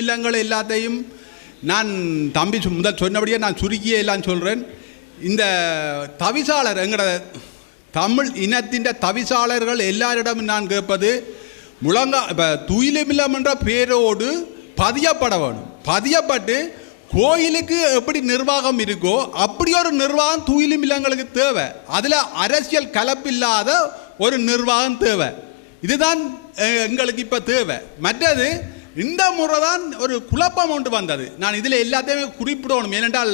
இல்லங்கள் எல்லாத்தையும் நான் தம்பி முதல் சொன்னபடியே நான் சுருக்கியே எல்லாம் சொல்கிறேன். இந்த தவிசாளர் எங்களோட தமிழ் இனத்தின் தவிசாளர்கள் எல்லாரிடமும் நான் கேட்பது இப்போ துயிலுமில்லம் என்ற பேரோடு பதியப்பட வேணும். பதியப்பட்டு கோயிலுக்கு எப்படி நிர்வாகம் இருக்கோ அப்படி ஒரு நிர்வாகம் துயிலுமில்லங்களுக்கு தேவை. அதில் அரசியல் கலப்பில்லாத ஒரு நிர்வாகம் தேவை. இதுதான் எங்களுக்கு இப்போ தேவை. மற்றது இந்த முறை தான் ஒரு குழப்பம் ஒன்று வந்தது. நான் இதில் எல்லாத்தையுமே குறிப்பிடணும். ஏனென்றால்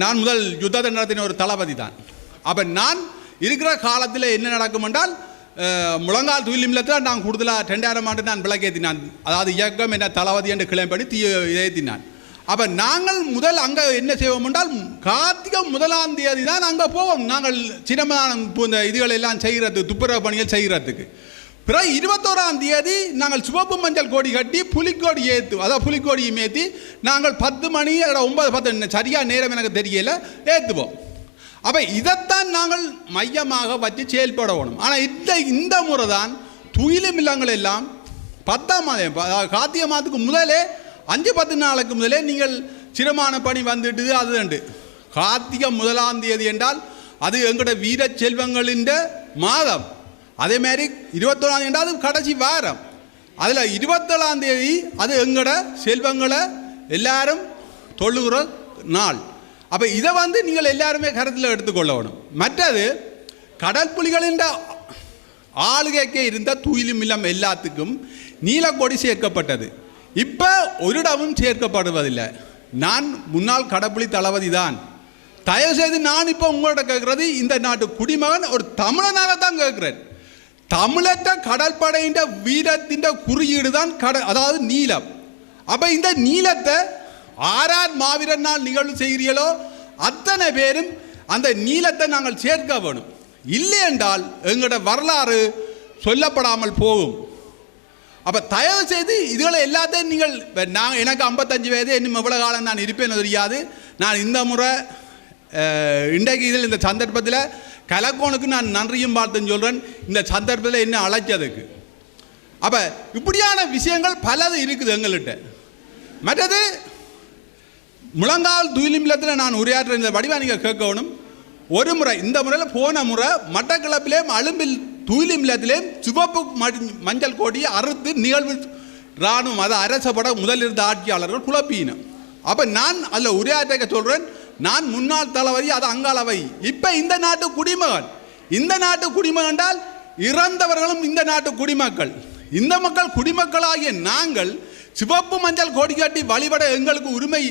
நான் முதல் யுத்தத்தை நடத்தின ஒரு தளபதி தான். அப்போ நான் இருக்கிற காலத்தில் என்ன நடக்கும் என்றால் முழங்கால் துயிலுமில்லத்தில் நான் கூடுதலாக 2000 ஆண்டு நான் விளக்கேற்றினான். அதாவது இயக்கம் என்ன தளபதி என்று கிளம்படி ஏற்றினான். அப்போ நாங்கள் முதல் அங்கே என்ன செய்வோம் என்றால் கார்த்திகை 1ஆம் தேதி தான் அங்கே போவோம். நாங்கள் சின்னமான இந்த இதுகள் எல்லாம் செய்கிறதுக்கு துப்புரவு பணிகள் செய்கிறதுக்கு. பிறகு 21ஆம் தேதி நாங்கள் சிவப்பு மஞ்சள் கோடி கட்டி புலிக்கோடி அதாவது புலிக்கோடியும் ஏற்றி நாங்கள் 10 மணி 9-10 சரியாக நேரம் எனக்கு தெரியல ஏற்றுவோம். அப்போ இதைத்தான் நாங்கள் மையமாக வச்சு செயல்படணும். ஆனால் இந்த முறை தான் துயிலுமில்லங்கள் எல்லாம் 10ஆம் மாதம் கார்த்திகை மாதத்துக்கு முதலே 5-10 நாளுக்கு முதலே நீங்கள் சிரமான பணி வந்துட்டு அது உண்டு. கார்த்திகை 1ஆம் தேதி என்றால் அது எங்களோட வீர செல்வங்களின் மாதம். அதே மாதிரி 21ஆம் தேதி என்றால் அது கடைசி வாரம். அதில் 27ஆம் தேதி அது எங்களோட செல்வங்களை எல்லாரும் தொழுகிற நாள். அப்போ இதை நீங்கள் எல்லாருமே கருத்தில் எடுத்துக்கொள்ளணும். மற்றது கடல் புலிகளின் ஆளுகைக்கு இருந்த துயிலுமில்லம் எல்லாத்துக்கும் நீலக்கொடி சேர்க்கப்பட்டது. இப்போ ஒரு இடமும் சேர்க்கப்படுவதில்லை. நான் முன்னாள் கடற்புலி தளபதி தான். தயவுசெய்து நான் இப்போ உங்களோட கேட்குறது இந்த நாட்டு குடிமகன் ஒரு தமிழனாக தான் கேட்குறேன். தமிழற்ற கடற்படையின் வீரத்தின் குறியீடு தான் அதாவது நீலம். அப்போ இந்த நீலத்தை ஆறார் மாவீரன் நாள் நிகழ்வு செய்கிறீர்களோ அத்தனை பேரும் அந்த நீலத்தை நாங்கள் சேர்க்க வேணும். இல்லை என்றால் எங்களோட வரலாறு சொல்லப்படாமல் போகும். அப்போ தயவு செய்து இதுகளை எல்லாத்தையும் நீங்கள் எனக்கு 55 வயது இன்னும் எவ்வளோ காலம் நான் இருப்பேன்னு தெரியாது. நான் இந்த முறை இன்றைக்கு இதில் இந்த சந்தர்ப்பத்தில் கலக்கோனுக்கு நான் நன்றியும் பார்த்துன்னு சொல்கிறேன். இந்த சந்தர்ப்பத்தில் என்ன அழைச்சதுக்கு. அப்போ இப்படியான விஷயங்கள் பலது இருக்குது எங்கள்கிட்ட. மற்றது முழங்கால் துயிலுமில்லத்தில் நான் உரையாற்ற இந்த வடிவாக நீங்கள் கேட்கணும். ஒரு முறை இந்த முறையில் போன முறை மட்டக்களப்பிலேயும் அலும்பில் துயிலுமில்லத்திலேயும் சிவப்பு மஞ்சள் கோடியை அறுத்து நிகழ்வு இராணுவம் அதை அரசப்பட முதலிருந்த ஆட்சியாளர்கள் குழப்பினோம். அப்போ நான் அதில் உரையாற்ற சொல்கிறேன். நான் முன்னாள் தளபதி, அது அங்காளவை. இப்போ இந்த நாட்டு குடிமகன். இந்த நாட்டு குடிமகன் என்றால் இறந்தவர்களும் இந்த நாட்டு குடிமக்கள். இந்த மக்கள் குடிமக்களாகிய நாங்கள் சிவப்பு மஞ்சள் கோடி காட்டி வழிபட எங்களுக்கு உரிமை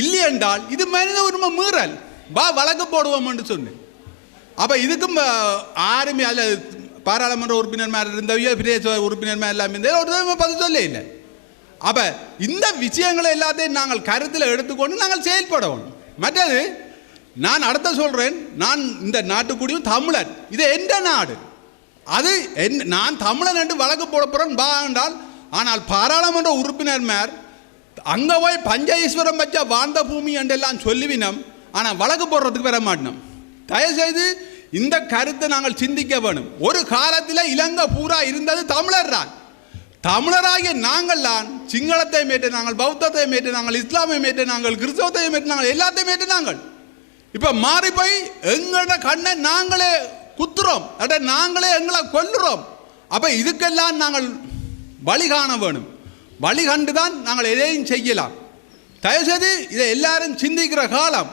இல்லை என்றால் இது மனித உரிமை மீறல். வழக்கு போடுவோம் என்று சொன்னேன். அப்போ இதுக்கும் யாருமே அதில் பாராளுமன்ற உறுப்பினர் மாதிரி இருந்தவையோ பிரதேச உறுப்பினர் மாதிரி எல்லாம் இருந்தது ஒரு பதில் சொல்ல இல்லை. அப்போ இந்த விஷயங்களை எல்லாத்தையும் நாங்கள் கருத்தில் எடுத்துக்கொண்டு நாங்கள் செயல்படணும். மற்றது நான் அடுத்த சொல்கிறேன். நான் இந்த நாட்டுக்குடியும் தமிழன். இது எந்த நாடு. அது நான் தமிழன் என்று வழக்கு போட போகிறேன் என்றால் ஆனால் பாராளுமன்ற உறுப்பினர் மேர் அங்கே போய் பஞ்சஈஸ்வரம் வச்சா வாழ்ந்த பூமி என்றெல்லாம் சொல்லுவினோம். ஆனால் வழக்கு போடுறதுக்கு வர மாட்டோம். தயவுசெய்து இந்த கருத்தை நாங்கள் சிந்திக்க வேணும். ஒரு காலத்தில் இலங்கை பூரா இருந்தது தமிழர் தான். தமிழராகிய நாங்கள் தான் சிங்களத்தை மேற்று நாங்கள், பௌத்தத்தை மேற்று நாங்கள், இஸ்லாமை மேற்று நாங்கள், கிறிஸ்தவத்தை மேற்று நாங்கள், எல்லாத்தையும் மேற்று நாங்கள். இப்போ மாறி போய் எங்களோட கண்ணை நாங்களே குத்துறோம், நாங்களே எங்களை கொல்லுறோம். அப்போ இதுக்கெல்லாம் நாங்கள் வழி காண வேணும். வழி கண்டு தான் நாங்கள் எதையும் செய்யலாம். தயவுசெய்து இதை எல்லாரும் சிந்திக்கிற காலம்.